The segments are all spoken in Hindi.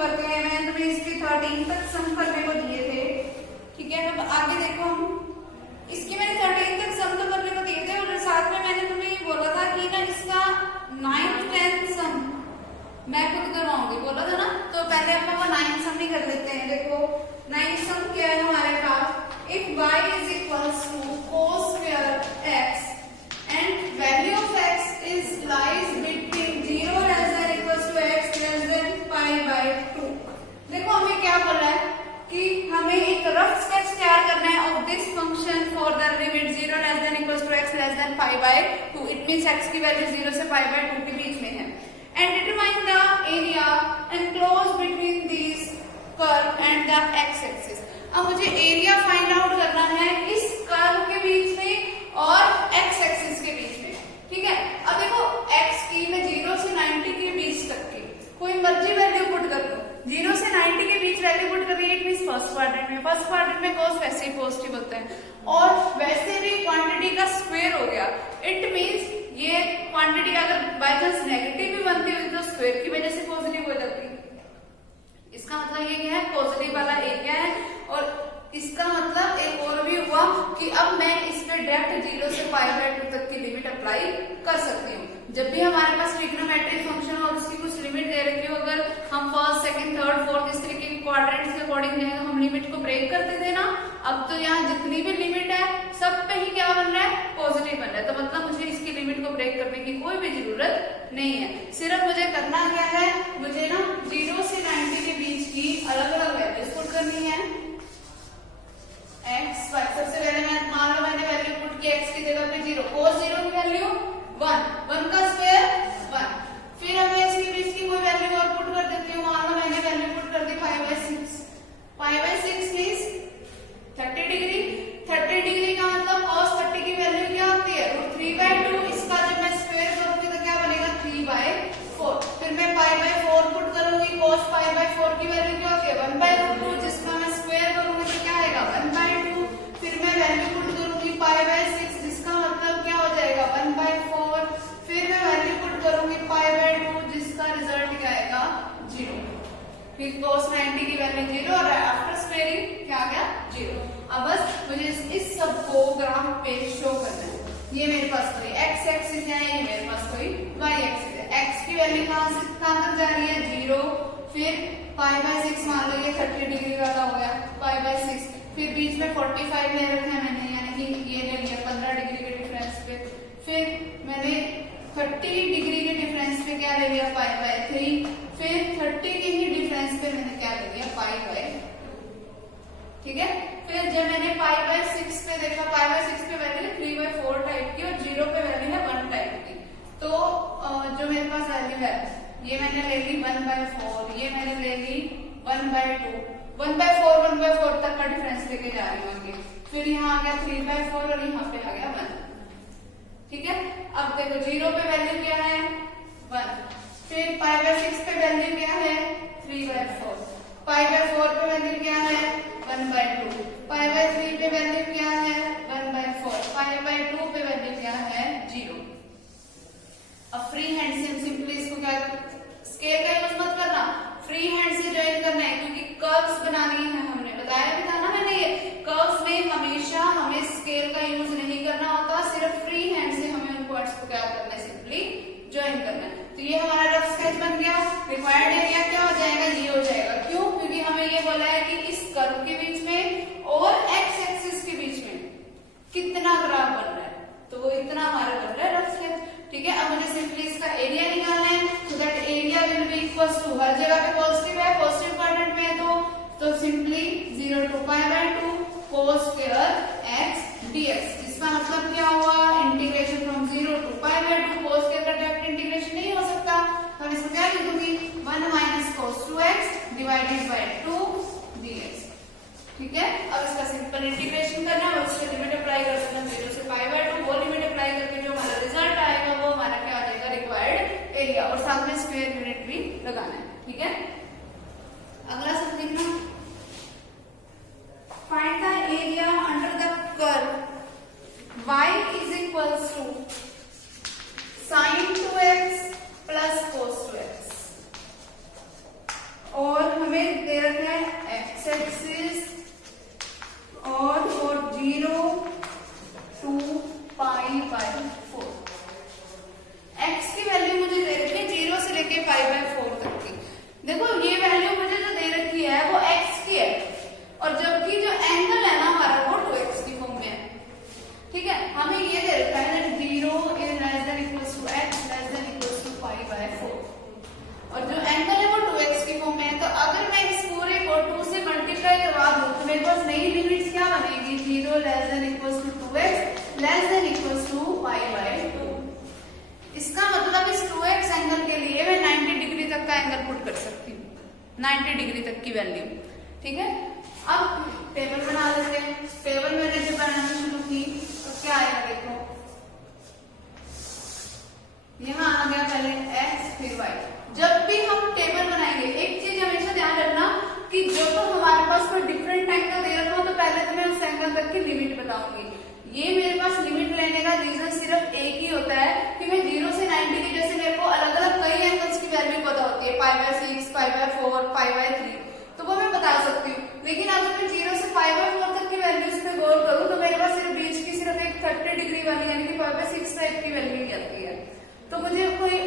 वर्क है, मैंने तुम्हें इसके 13 तक सम करने को दिए थे, ठीक है। अब आगे देखो, हम इसके मैंने 13 तक सम तो करने को दिए थे और साथ में मैंने तुम्हें ये बोला था कि ना इसका 9th 10th सम मैं खुद करवाऊंगी, बोला था ना। तो पहले हम लोग 9th सम ही कर लेते हैं। देखो 9th सम क्या है हमारे पास, if y is equals to cos square x and value of x is lies between 0 less than equals to x less than pi by 2। देखो हमें क्या बोला है कि हमें एक रफ स्केच तैयार करना है of this function for the limit 0 less than equals to x less than pi by 2। It means x की वैल्यू 0 से pi by 2 के बीच में है। And determine the area enclosed between this curve and the x axis. अब मुझे एरिया फाइंड आउट करना है इस कर्व के बीच में और x एक्सिस के बीच में, ठीक है। अब देखो x की मैं 0 से 90 के बीच तक की कोई मर्जी वैल्यू पुट कर दो, 0 से 90 के बीच वैल्यू पुट कर रही है, इट मींस फर्स्ट क्वाड्रेंट में। फर्स्ट क्वाड्रेंट में cos वैसे ही पॉजिटिव होता है और वैसे भी क्वांटिटी का स्क्वायर हो गया। इट मींस ये क्वांटिटी अगर बाय चांस नेगेटिव भी बनती हुई तो स्क्वायर की वजह से पॉजिटिव हो जाती है। इसका मतलब ये क्या है, पॉजिटिव वाला एरिया है। और इसका मतलब एक और भी हुआ कि अब मैं इस पे डायरेक्ट 0 से पाई बाय 2 तक की लिमिट अप्लाई कर सकती हूँ। जब भी हमारे पास ट्रिग्नोमेट्रिक फंक्शन हो और उसकी कुछ लिमिट दे रखी हो, अगर हम फर्स्ट सेकंड थर्ड फोर्थ इस तरीके के क्वाड्रेंट्स के अकॉर्डिंग जाएंगे तो हम लिमिट को ब्रेक करते थे ना। अब तो यहाँ जितनी भी लिमिट है सब पे ही क्या बन रहा है, पॉजिटिव बन रहा है। तो मतलब मुझे इसकी लिमिट को ब्रेक करने की कोई भी जरूरत नहीं है। सिर्फ मुझे करना क्या है, मुझे ना 0 से 90 के बीच की अलग अलग वैल्यूज पुट करनी है। x सबसे पहले मैं मान लो मैंने वैल्यू पुट की x की जगह पे 0, cos 0 की वैल्यू 1 का स्क्वायर 1। फिर अब मैं इसके बीच की कोई वैल्यू और पुट कर देती हूँ। मान लो मैंने वैल्यू पुट कर दी pi by 6 means 30 degree. 30 degree का मतलब cos 30 की वैल्यू क्या होती है, √3/2। इसका जब मैं स्क्वायर करूंगी तो क्या बनेगा, 3/4। फिर मैं पाई बाय 4 पुट करूंगी, cos पाई बाय 4 की वैल्यू क्या होती है, 1/√2। जिसका मैं स्क्वायर करूंगी तो क्या आएगा, 1/2। फिर मैं वैल्यू पुट करूंगी पाई बाय 6, जिसका मतलब क्या हो जाएगा, 1/4। फिर मैं वैल्यू पुट करूंगी पाई बाय 2, जिसका रिजल्ट क्या आएगा, 0। फिर cos 90 की वैल्यू 0 और आफ्टर स्क्वायरिंग क्या आ गया, 0। अब बस मुझे इस सब को ग्राफ पे शो करना है। ये मेरे पास कोई x एक्सिस है, ये मेरे पास कोई y एक्सिस है। x की वैल्यू कहां से कहां तक जा रही है, 0। फिर पाई बाय 6 मान लो ये 30 डिग्री वाला हो गया, पाई बाय 6। फिर बीच में 45 ले रखा है मैंने, यानी कि ये ले लिया 15 डिग्री के डिफरेंस पे। फिर मैंने 30 डिग्री के डिफरेंस पे क्या ले लिया, पाई बाय 3। फिर 30 के ही डिफरेंस पे मैंने क्या ले लिया, पाई बाय 2, ठीक है। फिर जब मैंने पाई बाय 6 पे देखा, पाई बाय 6 पे वैल्यू 3/4 टाइप की और 0 पे वैल्यू है 1 टाइप की। तो जो मेरे पास वैल्यू है ये मैंने ले ली 1/4, ये मैंने ले ली 1/2। 1/4 तक का डिफरेंस लेके जा रही हूँ आगे। फिर यहाँ आ गया 3/4 और यहाँ पे आ गया 1, ठीक है। अब देखो 0 पे वैल्यू क्या है, 1। फिर पाई बाय 6 पे वैल्यू क्या है, 3/4। पाई बाय 4 पे वैल्यू क्या है, 1/2। पाई बाय 3 पे वैल्यू क्या है, 1/4। पाई बाय 2 पे वैल्यू क्या है, 0। अब फ्री हैंड से सिंपली इसको क्या, स्केल का यूज मत करना, फ्री हैंड से ज्वाइन करना है, क्योंकि कर्व्स बनानी है। हमने बताया भी था ना मैंने, ये कर्व्स में हमेशा हमें स्केल का यूज नहीं करना होता, सिर्फ फ्री हैंड से हमें उन पॉइंट्स को क्या करना है, सिंपली ज्वाइन करना है। तो ये हमारा रफ स्केच बन गया। रिक्वायर्ड एरिया क्या हो जाएगा, ये हो जाएगा। क्यों, क्योंकि हमें ये बोला है कि इस कर्व के बीच में और x एक्सिस के बीच में कितना ग्राफ बन रहा है, तो वो इतना हमारा बन रहा है रफ स्केच, ठीक है। अब मुझे सिंपली इसका एरिया निकालना है, so that area will be equals to, हर जगह पे पॉजिटिव है, पॉजिटिव क्वाड्रेंट में है तो simply 0 to pi by 2 cos square x dx। इसका मतलब क्या हुआ, integration from 0 to pi by 2 cos square का डायरेक्ट इंटीग्रेशन नहीं हो सकता, तो हम इसको क्या लिखूंगी, 1 minus cos 2x divided by 2 dx, ठीक है। अब इसका सिंपल इंटीग्रेशन करना है और उससे लिमिट अप्लाई कर देना 0 से pi by 2। वो लिमिट अप्लाई करके जो हमारा रिजल्ट आएगा वो हमारा क्या आ जाएगा, रिक्वायर्ड एरिया, और साथ में स्क्वायर यूनिट भी लगाना है, ठीक है। अगला सब देखना, find the area under the curve y is equals to sin 2x plus cos 2x और 90 डिग्री तक की वैल्यू। ठीक है, अब टेबल बना लेते हैं। टेबल मैंने जब बनाना शुरू की तो क्या आएगा, देखो यहाँ आ गया पहले x फिर y। जब भी हम टेबल बनाएंगे एक चीज हमेशा ध्यान रखना कि जब तो हमारे पास कोई डिफरेंट एंगल दे रखा हो तो पहले तो मैं उस एंगल तक की लिमिट बताऊंगी। ये मेरे पास लिमिट लेने का रीजन सिर्फ एक ही होता है कि मैं 0 से 90 की, जैसे मेरे को अलग अलग कई एंगल्स की वैल्यू पता होती है, π/6, π/4, π/3, तो वो मैं बता सकती हूँ। लेकिन अगर मैं 0 से π/4 तक की वैल्यूज पे गौर करूँ तो मेरे पास सिर्फ बीच की सिर्फ एक 30 डिग्री वाली यानी कि π/6 टाइप की वैल्यू ही आती है। तो मुझे कोई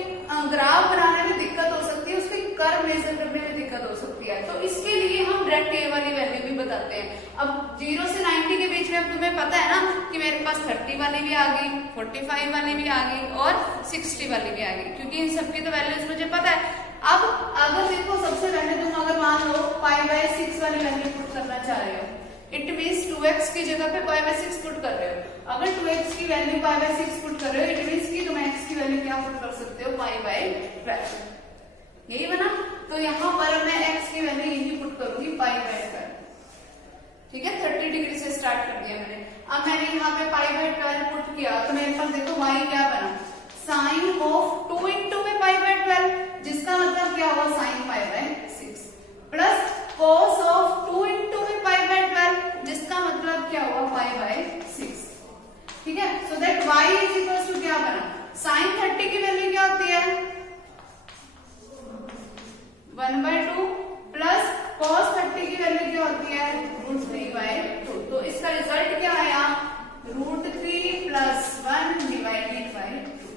ग्राफ बनाने में दिक्कत हो सकती है, उसकी कर्व मेजर करने में दिक्कत हो सकती है, तो इसके लिए हम डायरेक्ट ए वाली वैल्यू भी बताते हैं। अब 0 से 90 के बीच में अब तुम्हें पता है ना कि मेरे पास 30 वाली भी आ गई, 45 वाली भी आ गई और 60 वाली भी आ गई, क्योंकि इन सबकी तो वैल्यूज मुझे पता है। अब अगर देखो सबसे पहले तुम अगर मान लो π/6 वाली वैल्यू पुट करना चाह रहे हो, इट मीन्स 2x की जगह पे π/6 पुट कर रहे हो। अगर 2x की वैल्यू π/6 पुट कर रहे हो, इट मीन्स कि तुम x की वैल्यू क्या पुट कर सकते हो, π/12। यही बना, तो यहाँ पर मैं x की वैल्यू यही पुट करूंगी π/12। ठीक है, 30 डिग्री से स्टार्ट कर दिया मैंने। अब मैंने यहाँ पे π/12 पुट किया तो मेरे पास देखो y क्या बना, साइन ऑफ 2 इंटू में π/12, जिसका मतलब क्या हुआ sin π/6 plus cos of 2 into में π/12, जिसका मतलब क्या हुआ π/6। ठीक है, so that y is equal to क्या बना, sin 30 की वैल्यू क्या होती है 1/2 प्लस cos 30 की वैल्यू क्या होती है √3/2। तो इसका रिजल्ट क्या आया, √3 + 1 डिवाइडेड बाय 2।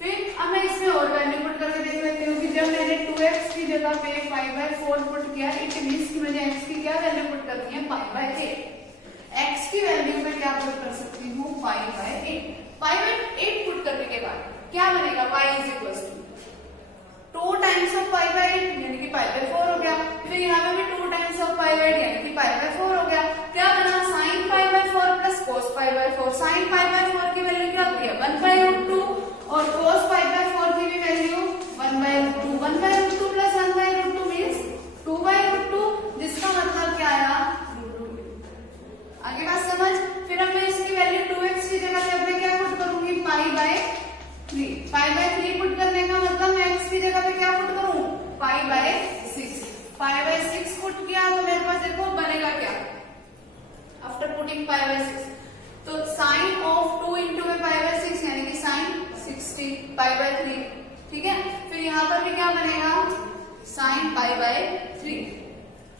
फिर अब मैं इसमें और वैल्यू पुट करके देख लेती हूँ कि जब मैंने 2x की जगह पे 5/4 पुट किया, इट मीन्स कि मुझे x की क्या वैल्यू पुट करनी है 5/8। x की वैल्यू में क्या पुट कर सकती हूँ 5/8। 5/8 पुट करने के बाद क्या बनेगा, y is equal to 2 times of 5/8 यानी कि 5/4 हो गया। फिर यहाँ पे भी 2 टाइम्स ऑफ 5/8 यानी कि 5/4 हो गया। क्या बना, sin π/4 प्लस cos π/4। sin π/4 की वैल्यू क्या होती है 1/√2 और cos π/4 की भी वैल्यू 1/√2। 1/√2 प्लस 1/√2 मीन्स 2/√2, जिसका मतलब क्या आया √2। आगे बात समझ। फिर अब मैं इसकी वैल्यू 2x की जगह पे अब मैं क्या पुट करूंगी π/3। π/3 पुट करने का मतलब मैं x की जगह पे क्या पुट करूं π/6। π/6 पुट किया तो मेरे पास देखो बनेगा क्या, आफ्टर पुटिंग π/6 तो साइन ऑफ 2 इंटू में π/6 यानी कि साइन 60 π/3। ठीक है, फिर यहाँ पर भी क्या बनेगा साइन π/3,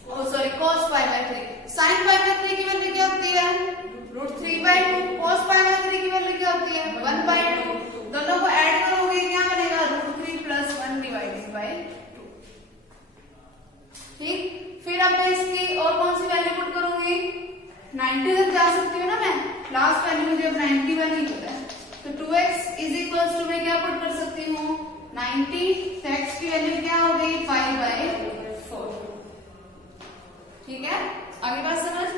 ओ सॉरी cos π/3। साइन π/3 की वैल्यू क्या होती है √3/2। cos π/3 की वैल्यू क्या होती है 1/2। दोनों को ऐड करोगे क्या बनेगा √3 + 1 डिवाइडेड बाय 2। ठीक, फिर अब मैं इसकी और कौन सी वैल्यू पुट करूंगी, 90 तक जा सकती हूँ ना मैं, लास्ट वैल्यू मुझे अब 90 वाली पता है, तो 2x इज इक्वल टू मैं क्या पुट कर सकती हूँ 90। तो x की वैल्यू क्या हो गई π/4। ठीक है, आगे बात समझ।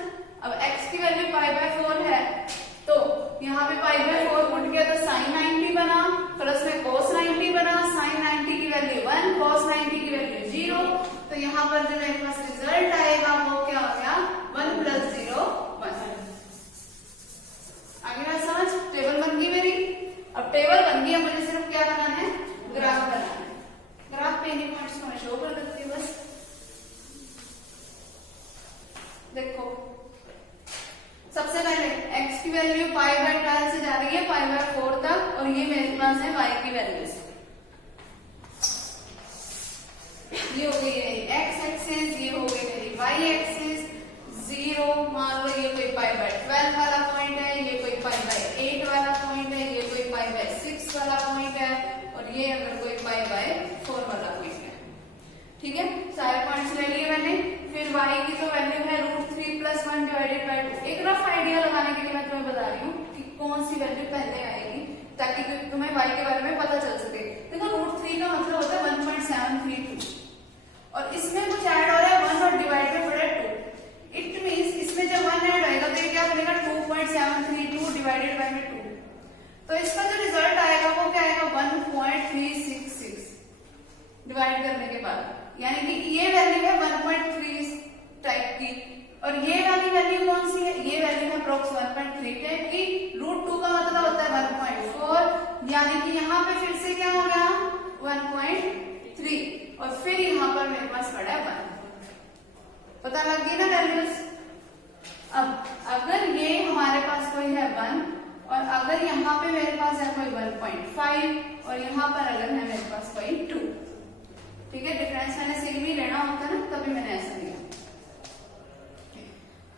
अब x की वैल्यू π/4 है तो यहाँ पे π/4 पुट किया तो sin 90 बना, प्लस में cos 90 बना। sin 90 की वैल्यू 1, cos 90 की वैल्यू 0। तो यहाँ पर जो मेरे पास रिजल्ट आएगा वो क्या हो गया 1 + 0 1। आगे बात समझ, टेबल बन गई मेरी। अब टेबल बन गई, मुझे सिर्फ क्या बनाना है ग्राफ बनाना है। ग्राफ पे इन्हीं पॉइंट्स को मैं शो कर देती हूँ बस। देखो सबसे पहले x की वैल्यू π/12 से जा रही है π/4 तक और ये मेरे पास है y की वैल्यूज। ये हो गई मेरी x एक्सिस, ये हो गई मेरी y एक्सिस। 0 मान लो ये कोई π/12 वाला पॉइंट है, ये कोई π/8 वाला पॉइंट है, ये कोई π/6 वाला पॉइंट है और ये अगर कोई π/4 वाला पॉइंट है। ठीक है, सारे पॉइंट्स ले लिए मैंने। फिर y की तो वैल्यू है √3 + 1 डिवाइडेड बाय 2। एक रफ आइडिया लगाने के लिए मैं तुम्हें बता रही हूँ कि कौन सी वैल्यू पहले आएगी ताकि तुम्हें y के बारे में पता चल सके। देखो √3 का मतलब होता है 1.732 और इसमें कुछ ऐड हो रहा है 1 और डिवाइड बाय 2। इट मींस इसमें जब 1 ऐड होएगा तो ये क्या बनेगा 2.732 डिवाइडेड बाय 2। तो इसका जो रिजल्ट आएगा वो क्या आएगा 1.366 डिवाइड करने के बाद। यानी कि ये वैल्यू है 1.3 टाइप की, और ये वाली वैल्यू कौन सी है, ये वैल्यू है अप्रोक्स 1.3 टाइप की। √2 का मतलब होता है 1.4, यानी कि यहाँ पे फिर से क्या हो गया 1.3, और फिर यहाँ पर मेरे पास पड़ा है 1। पता लग गई ना वैल्यूज। अब अगर ये हमारे पास कोई है 1, और अगर यहाँ पे मेरे पास है कोई 1.5, और यहाँ पर अगर है मेरे पास कोई 2, ठीक है, डिफरेंस मैंने सेम ही लेना होता है ना, तभी मैंने ऐसा लिया।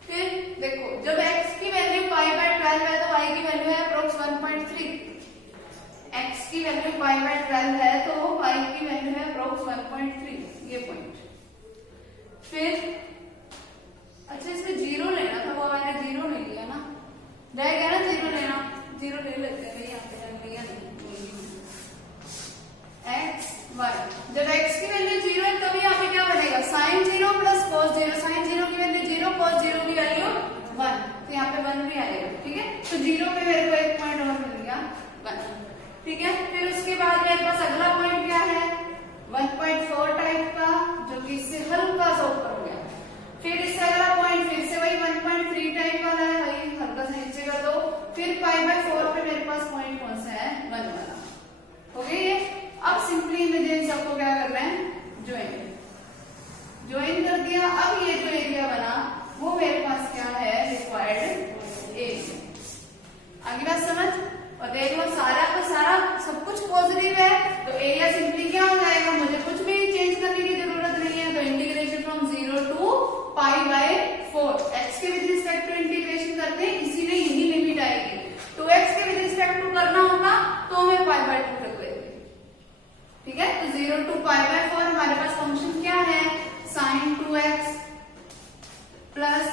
फिर देखो जब x की वैल्यू π/12 है तो y की वैल्यू है अप्रोक्स 1.3, x की वैल्यू π/12 है तो y की वैल्यू है अप्रोक्स 1.3, ये पॉइंट। फिर अच्छा इसमें 0 लेना था, वो मैंने 0 नहीं लिया ना, रह गया ना 0 लेना, 0 ले लेते हैं यहाँ पे लिया नहीं। x y, जब x की वैल्यू 0 है तब यहाँ पे क्या बनेगा sin 0 प्लस cos 0, sin 0 की वैल्यू 0, cos 0 की वैल्यू 1, तो यहाँ पे 1 भी आएगा, ठीक है। तो 0 पे मेरे को एक पॉइंट और मिल गया 1, ठीक है। फिर उसके बाद मेरे पास अगला पॉइंट क्या है 1.4 टाइप का, जो कि इससे हल्का सा ऊपर हो गया। फिर इससे अगला पॉइंट फिर से वही 1.3 टाइप वाला है, वही हल्का सा नीचे कर दो। फिर π/4 पे मेरे पास पॉइंट कौन सा है 1 वाला, हो गई ये। अब सिंपली मुझे इन सबको क्या कर रहे हैं ज्वाइन कर दिया। अब ये जो एरिया बना वो मेरे पास क्या है रिक्वायर्ड एरिया। आगे बात समझ, और देख लो सारा का सारा सब कुछ पॉजिटिव है, तो एरिया सिंपली क्या हो जाएगा, मुझे कुछ भी चेंज करने की जरूरत नहीं है। तो इंटीग्रेशन फ्रॉम 0 टू π/4, x के विद रिस्पेक्ट टू इंटीग्रेशन करते हैं, इसीलिए यही लिमिट आएगी। 2x के विद रिस्पेक्ट टू करना होगा तो हमें π/2 रख देंगे, ठीक है। तो 0 टू π/4 हमारे पास फंक्शन क्या है sin 2x प्लस,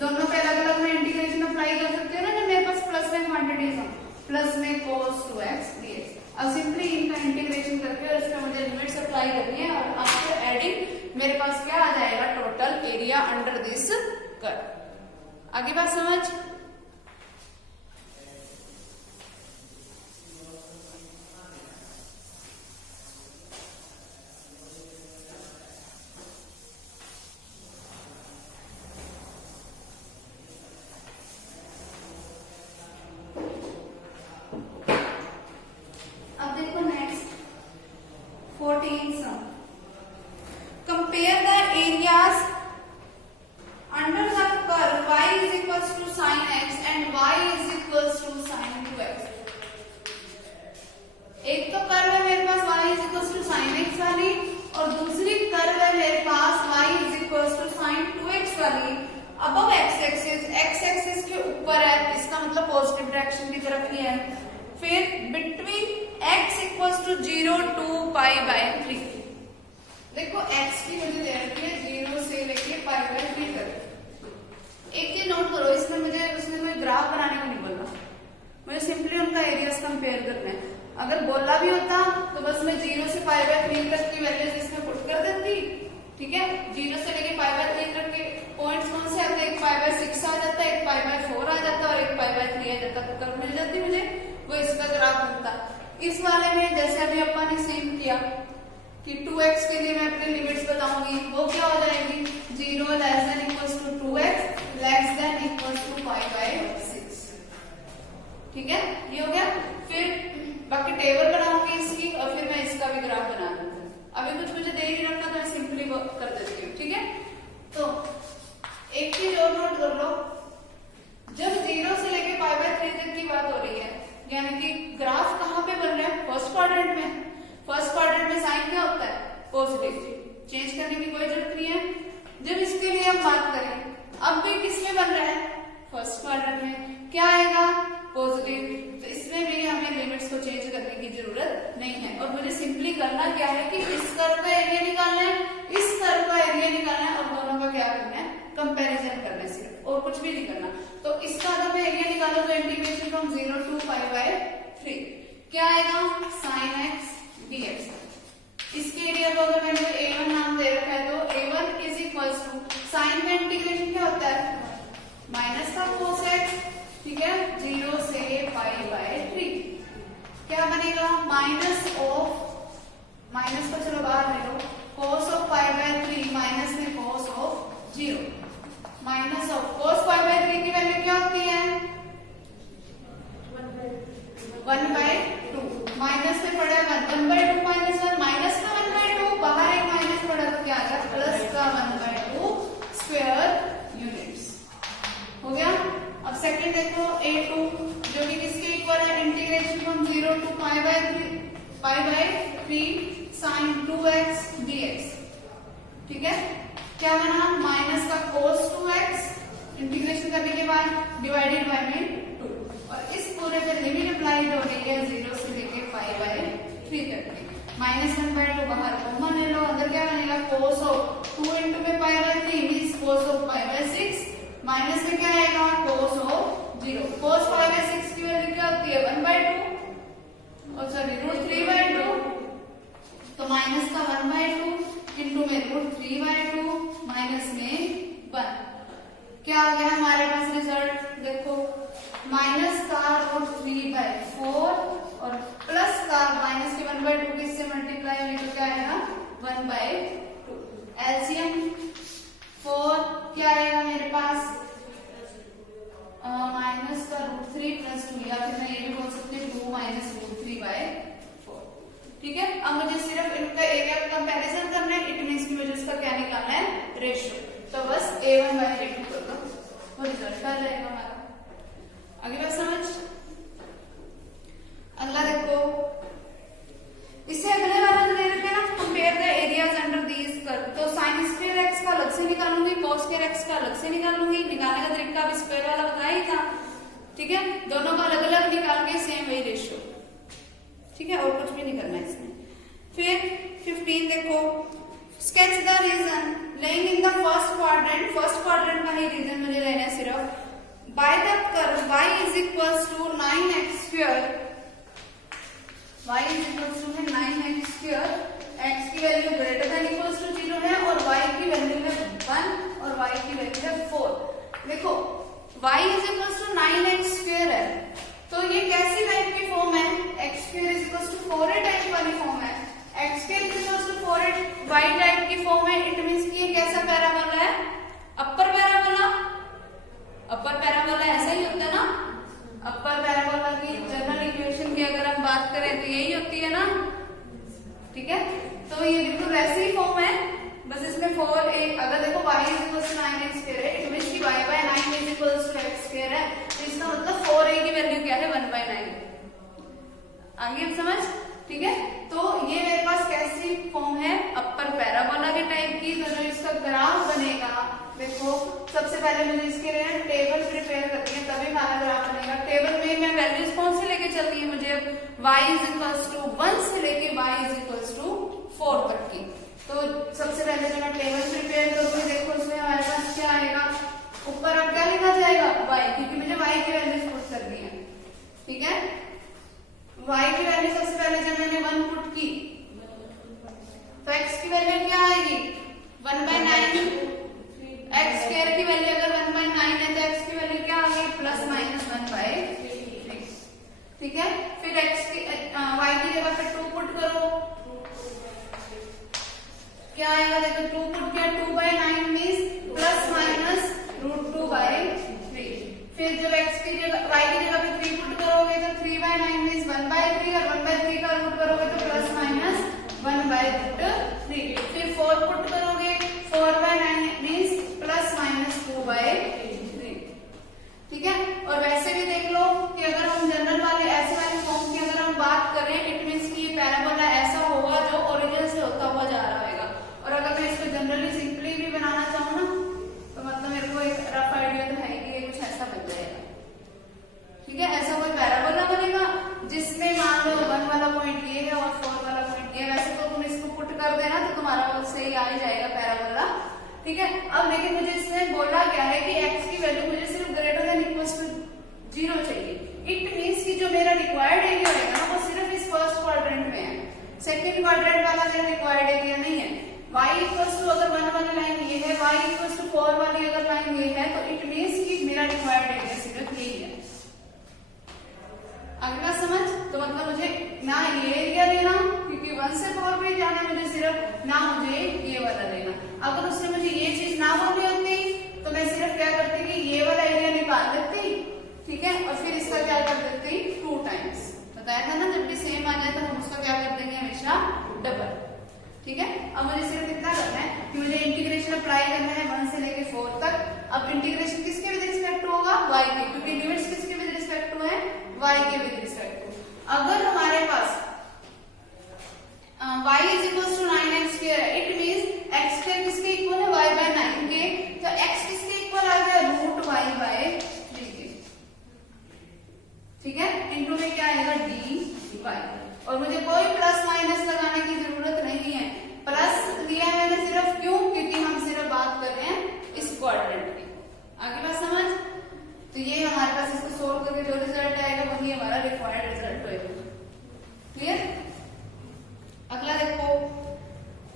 दोनों पे अलग अलग में इंटीग्रेशन अप्लाई कर सकते हो ना, जब मेरे पास प्लस में क्वांटिटीज हो, प्लस में cos 2x dx। अब सिंपली इनका इंटीग्रेशन करके और इसमें मुझे लिमिट्स अप्लाई करनी है, और आफ्टर एडिंग मेरे पास क्या आ जाएगा total area under this curve. आगे बात समझ। Compare the areas under the curve y is equals to sin x and y is equals to sin 2x। एक तो कर्व है मेरे पास y is equals to sin x वाली, और दूसरी कर्व है मेरे पास y is equals to sin 2x वाली। अब x एक्सिस के ऊपर है, इसका मतलब पॉजिटिव डायरेक्शन की तरफ ही है। फिर between x equals to 0 to π/3, देखो x की वैल्यू दे रखी है 0 से लेके π/3 तक। एक चीज नोट करो, इसमें मुझे उसमें कोई ग्राफ बनाने को नहीं बोला, मुझे सिंपली उनका एरियाज कंपेयर करना है। अगर बोला भी होता तो बस मैं 0 से π/3 तक की वैल्यूज इसमें पुट कर देती, ठीक है। 0 से लेके π/3 तक के पॉइंट्स कौन से आते हैं, एक π/6 आ जाता है, एक π/4 आ जाता है, और एक π/3 आ जाता है, कर्व मिल जाती मुझे, वो इसका ग्राफ बनता। इस वाले में जैसे अभी अपन ने सेम किया कि 2x के लिए मैं अपने लिमिट्स बताऊंगी, वो क्या हो जाएगी 0 less than equals to 2x less than equals to π/6, ठीक है, ये हो गया। फिर बाकी टेबल बनाऊंगी इसकी, और फिर मैं इसका भी ग्राफ बना दूंगी। अभी कुछ मुझे दे ही रखना, तो मैं सिंपली कर देती हूँ, ठीक है। तो एक चीज और नोट कर लो, जब 0 से लेके π/3 तक की बात हो रही है, यानी कि ग्राफ कहाँ पे बन रहा है फर्स्ट क्वाड्रेंट में। फर्स्ट क्वाड्रेंट में साइन क्या होता है पॉजिटिव, चेंज करने की कोई जरूरत नहीं है। जब इसके लिए हम बात करें, अब भी किसमें बन रहा है फर्स्ट क्वाड्रेंट में, क्या आएगा पॉजिटिव, तो इसमें भी हमें लिमिट्स को चेंज करने की जरूरत नहीं है। और मुझे सिंपली करना क्या है कि इस कर्व का एरिया निकालना है, इस कर्व का एरिया निकालना है, और दोनों का क्या करना है कंपैरिजन करना है सिर्फ, और कुछ भी नहीं करना। तो इसका अगर मैं एरिया निकालूं तो इंटीग्रेशन फ्रॉम 0 टू π/3 क्या आएगा sin x dx। इसके एरिया को अगर मैंने a1 नाम दे रखा है, तो a1 is equals to, sine में इंटीग्रेशन क्या होता है माइनस का cos x, ठीक है, 0 से π/3 क्या बनेगा माइनस को चलो बाहर ले लो, cos of π/3 0 minus of cos pi by 3 की वैल्यू क्या होती है 1/2 माइनस में पड़ा 1/2 माइनस 1 माइनस का 1/2 बाहर एक माइनस पड़ा तो क्या आ गया प्लस का 1/2 स्क्वायर यूनिट्स हो गया। अब सेकंड देखो a2 जो कि किसके इक्वल है integration from 0 to pi by 3 sin 2x dx। ठीक है क्या बना माइनस का cos 2x इंटीग्रेशन करने के बाद डिवाइडेड बाय में 2 और इस पूरे पे लिमिट अप्लाई हो रही है 0 से लेके पाई बाय 3 तक की माइनस 1/2 बाहर कॉमन ले लो अंदर क्या बनेगा cos ऑफ 2 into में पाई by 3 means cos of pi by 6 minus में क्या आएगा cos of 0 cos pi by 6 की वैल्यू क्या होती है 1/2 और सॉरी √3/2 तो माइनस का 1/2 इंटू में √3/2 माइनस में 1 क्या आ गया हमारे पास रिजल्ट देखो माइनस का √3/4 और प्लस का माइनस के 1/2 किससे मल्टीप्लाई हुई तो क्या आएगा 1/2 एलसीएम 4 क्या आएगा मेरे पास माइनस का √3 + 2 या फिर मैं ये भी बोल सकती हूँ 2 माइनस √3/4 ठीक है। अब मुझे सिर्फ इनका एरिया कंपैरिजन करना है इट मींस कि मुझे इसका क्या निकालना है रेशियो तो बस a1/a2 कर दो वो रिजल्ट आ जाएगा हमारा। आगे बात समझ अगला देखो इससे अगले वाला जो दे रखे हैं ना compare the areas under these curve तो sin स्क्वायर x का अलग से निकालूंगी cos स्क्वायर x का अलग से निकालूंगी निकालने का तरीका अभी स्क्वायर वाला बताया ही था ठीक है दोनों का अलग अलग निकाल के सेम वही रेशियो ठीक है और कुछ भी नहीं करना इसमें। फिर 15 देखो sketch the region lying in the first quadrant का ही रीजन मुझे लेना है सिर्फ by the curve y = 9x², y = 9x², x की value greater than equals to 0 है और y की वैल्यू है 1 और y की वैल्यू है 4। देखो y = 9x² है तो ये कैसी टाइप की फॉर्म है x² = 4a टाइप वाली फॉर्म है x² = 4a y टाइप की फॉर्म है इट मींस कि ये कैसा पैराबोला है अपर पैराबोला ऐसा ही होता है ना अपर पैराबोला की जनरल इक्वेशन की अगर हम बात करें तो यही होती है ना ठीक है तो ये बिल्कुल वैसे ही फॉर्म है बस इसमें 4a अगर देखो y = 9x² है इट मींस कि y/9 = x² है तो इसका मतलब 4a की वैल्यू क्या है 1/9 आगे समझ ठीक है। तो ये मेरे पास कैसी फॉर्म है अपर पैराबोला के टाइप की तो जो इसका ग्राफ बनेगा देखो सबसे पहले मुझे इसके लिए टेबल प्रिपेयर करनी है तभी हमारा ग्राफ बनेगा। टेबल में मैं वैल्यूज कौन से लेके चल रही है मुझे y = 1 से लेके y = 4 तक की तो सबसे पहले जो मैं टेबल प्रिपेयर करूंगी देखो उसमें हमारे पास क्या आएगा ऊपर अब क्या लिखा जाएगा y क्योंकि मुझे y की वैल्यू पुट करनी है ठीक है। y की वैल्यू सबसे पहले जब मैंने 1 पुट की तो x की वैल्यू क्या आएगी 1/9 x² की वैल्यू अगर 1/9 है तो x की वैल्यू क्या आ गई ±1/3 ठीक है। फिर y की जगह पे 2 पुट करो क्या आएगा देखो 2 पुट किया 2/9 मींस ±√2/3 फिर जब x की जगह y की जगह पे 3 पुट करोगे तो 3/9 मींस 1/3 और 1/3 का रूट करोगे तो ±1/3 फिर 4 पुट करोगे 4/9 मींस ±2/3 ठीक है। और वैसे भी देख लो कि अगर हम जनरल वाले ऐसे वाले फॉर्म की अगर हम बात करें इट मींस कि ये पैराबोला ऐसा होगा जो ओरिजिन से होता हुआ जा रहा होगा और अगर मैं इसको जनरली सिंपली भी बनाना चाहूँ ना तो मतलब मेरे को एक रफ आइडिया तो है कि ये कुछ ऐसा बन जाएगा ठीक है। ऐसा कोई पैराबोला बनेगा जिसमें मान लो 1 वाला पॉइंट ये है और 4 वाला पॉइंट ये वैसे तो तुम इसको पुट कर देना तो तुम्हारा सही आ ही जाएगा पैराबोला ठीक है। अब लेकिन मुझे इसमें बोला क्या है कि x की वैल्यू मुझे सिर्फ ग्रेटर देन इक्वल्स टू 0 चाहिए इट मींस कि जो मेरा रिक्वायर्ड एरिया होगा ना वो सिर्फ इस फर्स्ट क्वाड्रेंट में है सेकंड क्वाड्रेंट वाला मेरा रिक्वायर्ड एरिया नहीं है। y = अगर 1 वाली लाइन ये है y = 4 वाली अगर लाइन ये है तो इट मींस कि मेरा रिक्वायर्ड एरिया सिर्फ यही है। अगला समझ तो मतलब मुझे ना ये एरिया लेना क्योंकि 1 से 4 पे जाना मुझे सिर्फ ना मुझे ये वाला लेना अगर उससे मुझे ये चीज ना बोलनी होती बताया था ना, जब भी सेम आ जाए तो हम उसका क्या कर देंगे, हमेशा डबल। ठीक है, अब मुझे सिर्फ इतना करना है कि मुझे इंटीग्रेशन अप्लाई करना है 1 से लेके 4 तक। अब इंटीग्रेशन किसके विद रिस्पेक्ट होगा, y के, क्योंकि लिमिट्स किसके विद रिस्पेक्ट हुए हैं, y के विद रिस्पेक्ट टू। अगर हमारे पास y is equal to 9x square है, इट मींस x स्क्वायर किसके इक्वल है, y बाय 9 के, तो x किसके इक्वल आ गया, रूट y बाय 3 के। ठीक है, इनटू में क्या आएगा, dy, और मुझे कोई प्लस माइनस लगाने की जरूरत नहीं है। प्लस दिया है मैंने सिर्फ क्यों, क्योंकि हम सिर्फ बात कर रहे हैं इस क्वाड्रेंट की। आगे बात समझ, तो ये हमारे पास इसको सोल्व करके जो रिजल्ट आएगा वही हमारा रिक्वायर्ड रिजल्ट होगा। क्लियर। अगला देखो,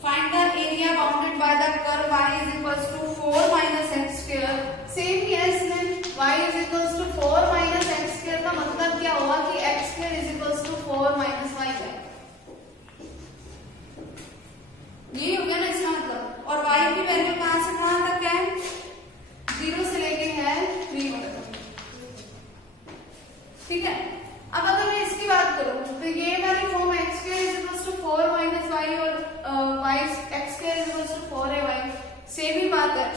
find the area bounded by the curve y is equals to 4 minus x square. Same ही है इसमें, y is equals to 4 minus x square का मतलब क्या हुआ कि x square is equals to 4 minus y है, ये हो गया ना इसका मतलब। और y की वैल्यू कहां से कहां तक है, 0 से लेके है 3 तक। ठीक है, अब अगर मैं इसकी बात करूं तो ये वाली form x square is equals to 4 minus y और y x square is equals to 4 है y, सेम ही बात है।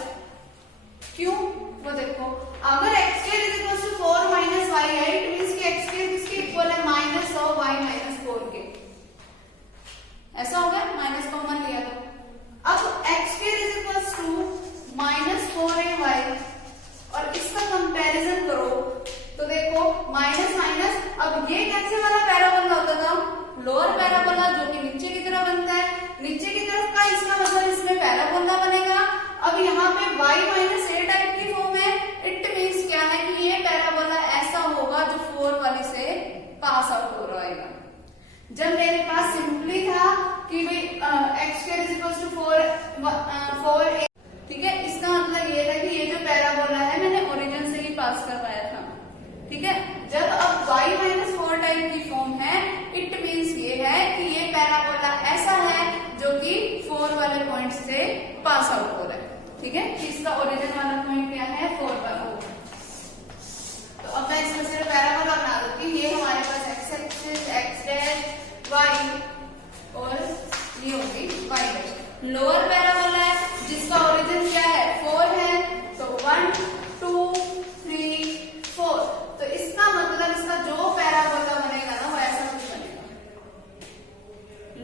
क्यों, वो देखो, अगर x square is equals to 4 minus y है, इट मींस कि x स्क्वायर किसके इक्वल है, माइनस ऑफ y माइनस 4 के। ऐसा हो गया, माइनस कॉमन लिया तो अब x square is equals to minus 4ay, और इसका कंपैरिजन करो तो देखो माइनस माइनस, अब ये कैसे वाला पैराबोला होता था, लोअर पैराबोला जो कि नीचे की तरफ बनता है, नीचे की तरफ का इसका मतलब इसमें पैराबोला बनेगा। अब यहाँ पे y माइनस ए टाइप की फॉर्म है, इट मीन्स क्या है कि ये पैराबोला ऐसा होगा जो 4 वाली से पास आउट हो रहा है। जब मेरे पास सिंपली था कि भाई x square is equal to 4a, ठीक है, इसका मतलब ये था कि ये जो पैराबोला है मैंने ओरिजिन से ही पास करवाया था। ठीक है, जब अब y माइनस 4 टाइप की फॉर्म है, इट मीन्स ये है कि ये पैराबोला ऐसा है जो कि 4 वाले पॉइंट से पास आउट हो रहा है। ठीक है, इसका ओरिजिन वाला पॉइंट क्या है, 4 वाला। तो अब मैं इसमें सिर्फ पैराबोला बना दूंगी, ये हमारे पास x axis, x dash, y और ये होगी y डैश। लोअर पैराबोला है जिसका ओरिजिन क्या है, 4 है, तो 1 2 3 4, तो इसका मतलब इसका जो पैराबोला बनेगा ना वो ऐसा कुछ बनेगा,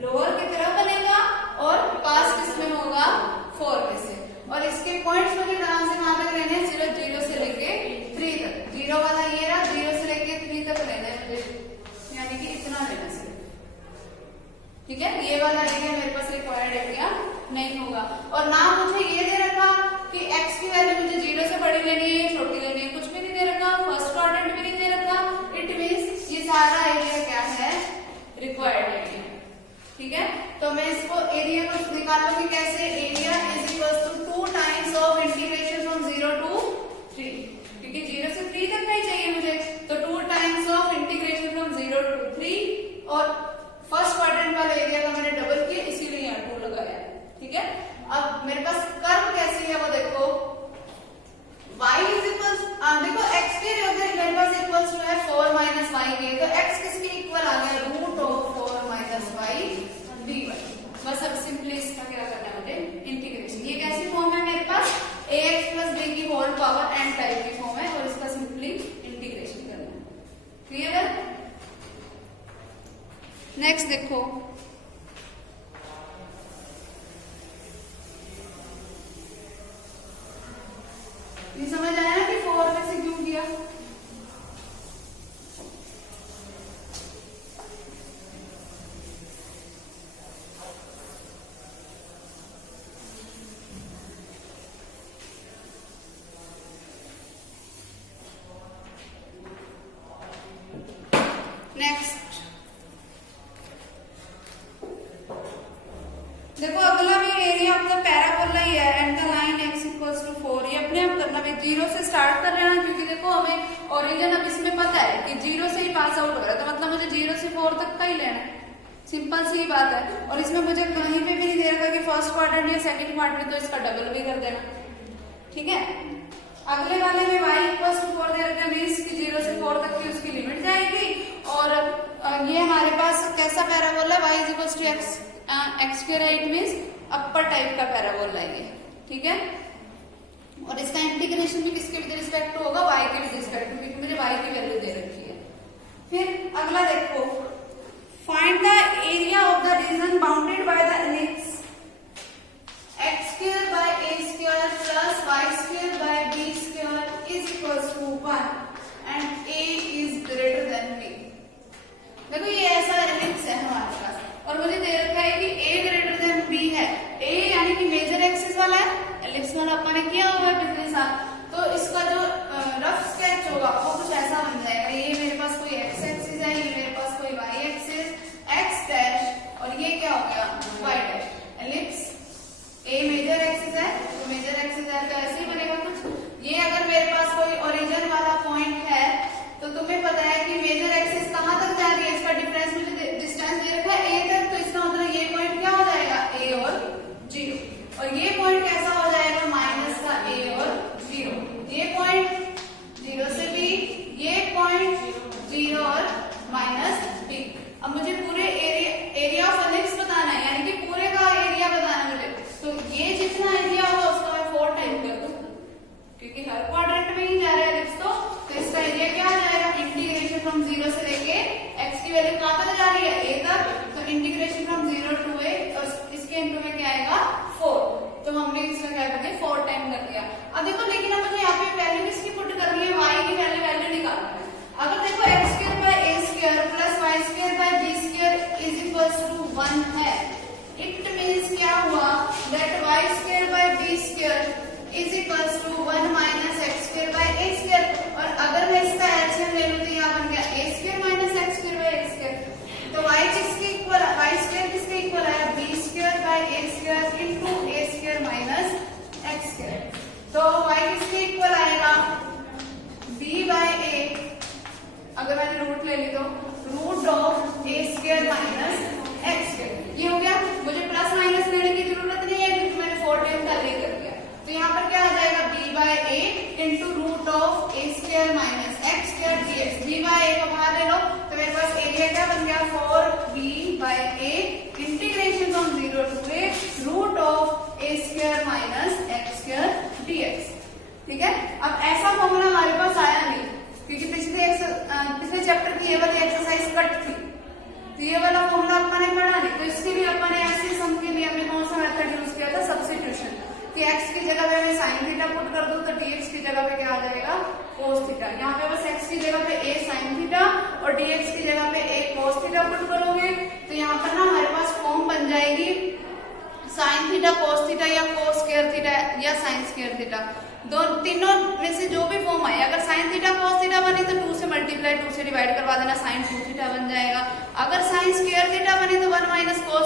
लोअर की तरफ बनेगा और पास किसमें होगा, 4 में से। और इसके पॉइंट्स मुझे कहां से कहां तक लेने हैं, सिर्फ 0 से लेके 3 तक। 0 वाला ये रहा, 0 से लेके 3 तक लेना है मुझे, यानी कि इतना लेना सिर्फ। ठीक है, ये वाला एरिया मेरे पास रिक्वायर्ड एरिया नहीं होगा। और ना मुझे ये दे रखा कि x की वैल्यू मुझे 0 से बड़ी लेनी है, छोटी लेनी है, कुछ भी नहीं दे रखा, फर्स्ट क्वाड्रेंट भी नहीं दे रखा। इट मींस ये सारा एरिया क्या है, रिक्वायर्ड एरिया। ठीक है, तो मैं इसको एरिया को निकालूंगी कैसे, area is equal to 2 times of integration from 0 to 3, क्योंकि 0 से 3 तक नहीं चाहिए मुझे, तो 2 times of integration from 0 to 3, और फर्स्ट क्वाड्रेंट वाला एरिया का मैंने डबल किया, इसीलिए यहाँ 2 लगाया। ठीक है, अब मेरे पास कर्व कैसी है वो देखो, y इज इक्वल्स, देखो x के मेरे पास इक्वल्स टू है 4 माइनस y के, तो x किसके इक्वल आ गया, root of 4 minus y dy। बस अब सिंपली इसका क्या करना है मुझे, इंटीग्रेशन। ये कैसी फॉर्म है मेरे पास, ax प्लस b की होल पावर n टाइप की फॉर्म है, और इसका सिंपली इंटीग्रेशन करना है। क्लियर है। नेक्स्ट देखो, ये समझ आया ना कि 4 में से क्यों किया। नेक्स्ट देखो, अगला भी एरिया ऑफ द पैराबोला ही है, and the line x equals to 4। ये अपने आप करना, मैं 0 से स्टार्ट कर रहे हैं क्योंकि देखो हमें ओरिजिन अब इसमें पता है कि 0 से ही पास आउट हो रहा है, तो मतलब मुझे 0 से 4 तक का ही लेना है, सिंपल सी बात है। और इसमें मुझे कहीं पे भी नहीं दे रखा कि फर्स्ट क्वाड्रेंट या सेकंड क्वाड्रेंट, तो इसका डबल भी कर देना। ठीक है, अगले वाले में y इक्वल्स टू 4 दे रखा है, मींस कि 0 से 4 तक की उसकी लिमिट जाएगी, और इक्वल्स टू एक्स स्क्वायर है, इट मीन्स अपर टाइप का पैराबोला है ये, ठीक है। और इसका इंटीग्रेशन भी किसके भी रिस्पेक्ट होगा, y के भी रिस्पेक्ट, क्योंकि मुझे y की वैल्यू दे रखी है। फिर अगला देखो, find the area of the region bounded by the ellipse x square by a square plus y square by b square is equals to 1 and a is greater than b। देखो ये ऐसा एलिप्स है हमारे पास और मुझे दे रखा है कि a ग्रेटर देन b है। a यानी कि मेजर एक्सिस वाला है, एलिप्स वाला अपन ने किया हुआ है पिछले साल, तो इसका जो रफ स्केच होगा वो कुछ ऐसा बन जाएगा। ये मेरे पास कोई एक्स एक्सिस है, ये मेरे पास कोई वाई एक्सिस एक्स डैश और ये क्या हो गया वाई डैश। एलिप्स ए मेजर एक्सिस है, तो मेजर एक्सिस है तो ऐसे ही बनेगा कुछ। ये अगर मेरे पास कोई ओरिजिन वाला पॉइंट है तो तुम्हें पता है कि मेजर एक्सिस कहाँ तक जा रही है, इसका डिफरेंस मुझे डिस्टेंस दे रखा है ए तक, तो इसका मतलब ये पॉइंट क्या हो जाएगा ए और 0, और ये पॉइंट कैसा हो जाएगा माइनस का a और 0, ये पॉइंट 0 से b, ये पॉइंट 0 और माइनस b। अब मुझे पूरे एरिया ऑफ एलिप्स बताना है, यानी कि पूरे का एरिया बताना है मुझे, तो ये जितना एरिया होगा उसका मैं 4 टाइम कर दूं, क्योंकि हर क्वाड्रेंट में ही जा रहा है एलिप्स, तो इसका एरिया क्या आ जाएगा, इंटीग्रेशन फ्रॉम 0 से लेके x की वैल्यू कहां तक जा रही है a तक, तो इंटीग्रेशन फ्रॉम 0 टू a, और इसके इनटू में क्या आएगा 4, तो हमने इसका क्या कर दिया 4 टाइम कर दिया। अब देखो लेकिन अब मुझे यहाँ पे वैल्यू किसकी पुट करनी है, y की वैल्यू निकालना है। अगर देखो x square by a square plus y square by b square is equals to 1 है, इट मींस क्या हुआ that y square by b square is equals to 1 minus x square by a square, और अगर मैं इसका एलसीएम ले लूं तो यहाँ बन गया a square minus x square by x square, तो y किसके इक्वल, y स्क्वायर किसके इक्वल है b square by a square into a square minus x square, तो y किसके इक्वल आएगा b बाय a, अगर मैंने रूट ले ली तो root of a square minus x square, ये हो गया। मुझे प्लस माइनस लेने की जरूरत नहीं है क्योंकि मैंने 4 टाइम पहले ही कर दिया, तो यहाँ पर क्या आ जाएगा b by a into root of a square minus x square dx, b by a को बाहर ले लो तो मेरे पास एरिया क्या बन गया 4b by a integration from 0 to a root of a square minus x square dx, ठीक है। अब ऐसा फॉर्मूला हमारे पास आया नहीं क्योंकि पिछले चैप्टर की ये वाली एक्सरसाइज कट थी, तो ये वाला फॉर्मूला अपन ने पढ़ा नहीं, तो इसके लिए अपन ने ऐसे सम के लिए हमने कौन सा मेथड यूज किया था, सब्स्टिट्यूशन, कि x की जगह पे मैं sin थीटा पुट कर दूं तो dx की जगह पे क्या आ जाएगा cos थीटा। यहाँ पे बस x की जगह पे a sin थीटा और dx की जगह पे a cos थीटा पुट करोगे तो यहाँ पर ना हमारे पास फॉर्म बन जाएगी sin थीटा cos थीटा या cos स्क्वायर थीटा या sin स्क्वायर थीटा, दो तीनों में से जो भी फॉर्म आए, अगर sin थीटा cos थीटा बने तो 2 से मल्टीप्लाई 2 से डिवाइड करवा देना, sin 2 थीटा बन जाएगा। अगर sin स्क्वायर थीटा बने तो 1 माइनस cos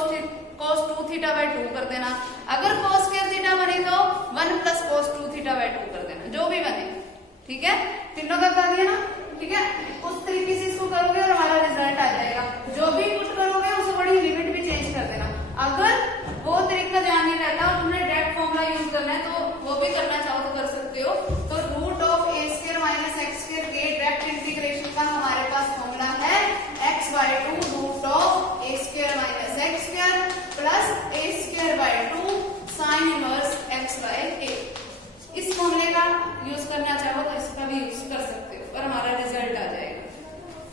2 थीटा बाय 2 कर देना, अगर cos स्क्वायर थीटा बने तो 1 प्लस cos 2 थीटा बाय 2 कर देना, जो भी बने, ठीक है। तीनों का बता दिया ना, ठीक है। उस तरीके से इसको करोगे और हमारा रिजल्ट आ जाएगा। जो भी पुट करोगे उससे बड़ी लिमिट भी चेंज कर देना। अगर वो तरीका ध्यान नहीं रहता और तुमने डायरेक्ट फॉर्मूला यूज करना है तो वो भी करना चाहो तो कर सकते हो। तो root of a square minus x square के डायरेक्ट इंटीग्रेशन का हमारे पास फॉर्मूला है x by 2 root of a square minus x square plus a square by 2 sine inverse x by a। इस फॉर्मूले का यूज करना चाहो तो इसका भी यूज कर सकते हो और हमारा रिजल्ट आ जाएगा,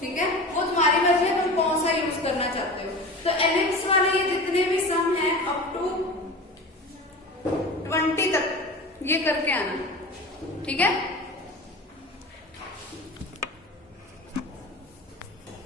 ठीक है। वो तुम्हारी मर्जी है तुम कौन सा यूज करना चाहते हो। तो एलिप्स वाले ये जितने भी सम है अप टू 20 तक ये करके आना, ठीक है।